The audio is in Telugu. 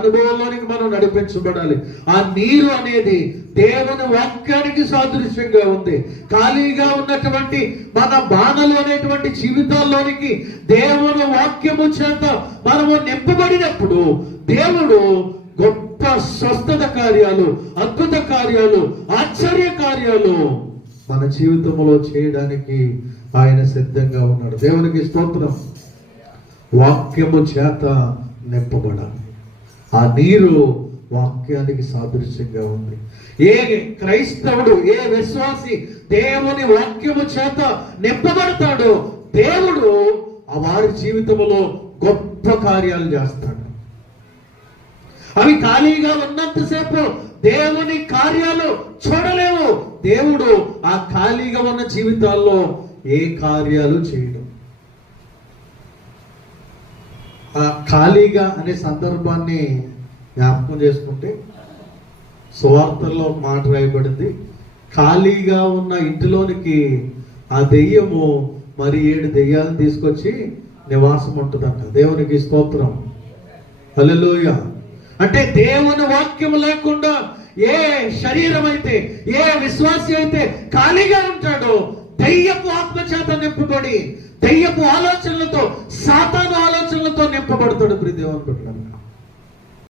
అనుభవంలోనికి మనం నడిపించబడాలి. ఆ నీరు అనేది దేవుని వాక్యానికి సాదృశ్యంగా ఉంది. ఖాళీగా ఉన్నటువంటి మన బాణలు అనేటువంటి జీవితాల్లోనికి దేవుని వాక్యము చేత మనము నింపబడినప్పుడు దేవుడు గొప్ప స్వస్థత కార్యాలు, అద్భుత కార్యాలు, ఆశ్చర్య కార్యాలు మన జీవితంలో చేయడానికి ఆయన సిద్ధంగా ఉన్నాడు. దేవునికి స్తోత్రం. వాక్యము చేత నింపబడాలి. ఆ నీరు వాక్యానికి సాదృశ్యంగా ఉంది. ఏ క్రైస్తవుడు, ఏ విశ్వాసి దేవుని వాక్యము చేత నింపబడతాడో దేవుడు ఆ వారి జీవితంలో గొప్ప కార్యాలు చేస్తాడు. అవి ఖాళీగా ఉన్నంతసేపు దేవుని కార్యాలు చూడలేము. దేవుడు ఆ ఖాళీగా ఉన్న జీవితాల్లో ఏ కార్యాలు చేయడు. ఆ ఖాళీగా అనే సందర్భాన్ని జ్ఞాపకం చేసుకుంటే సువార్తల్లో ఒక మాట రాయబడింది. ఖాళీగా ఉన్న ఇంటిలోనికి ఆ దెయ్యము మరి 7 దెయ్యాలను తీసుకొచ్చి నివాసం ఉంటుందంట. దేవునికి స్తోత్రం. హల్లెలూయా. అంటే దేవుని వాక్యం లేకుండా ఏ శరీరం అయితే, ఏ విశ్వాసి అయితే ఖాళీగా ఉంటాడో దెయ్యపు ఆత్మచేత నింపబడి దెయ్యపు ఆలోచనలతో, సాతాను ఆలోచనలతో నింపబడతాడు. ప్రియ దేవుని బిడ్డలారా,